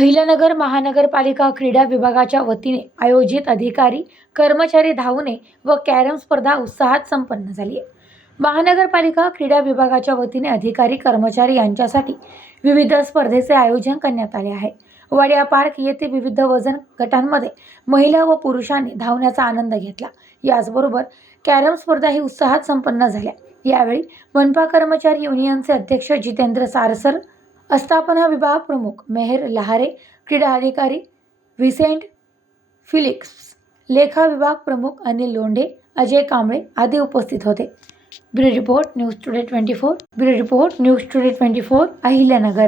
अहिल्यानगर महानगरपालिका क्रीडा विभागाच्या वतीने आयोजित अधिकारी कर्मचारी धावणे व कॅरम स्पर्धा उत्साहात संपन्न झाली आहे. महानगरपालिका क्रीडा विभागाच्या वतीने अधिकारी कर्मचारी यांच्यासाठी विविध स्पर्धेचे आयोजन करण्यात आले आहे. वाडिया पार्क येथे विविध वजन गटांमध्ये महिला व पुरुषांनी धावण्याचा आनंद घेतला. याचबरोबर कॅरम स्पर्धाही उत्साहात संपन्न झाल्या. यावेळी मनपा कर्मचारी युनियनचे अध्यक्ष जितेंद्र सारसर, अस्थापना विभाग प्रमुख मेहर लहारे, क्रीडा अधिकारी व्हिसेंट फिलिक्स, लेखा विभाग प्रमुख अनिल लोंढे, अजय कांबळे आदी उपस्थित होते. Bureau report news today 24. Ahilyanagar.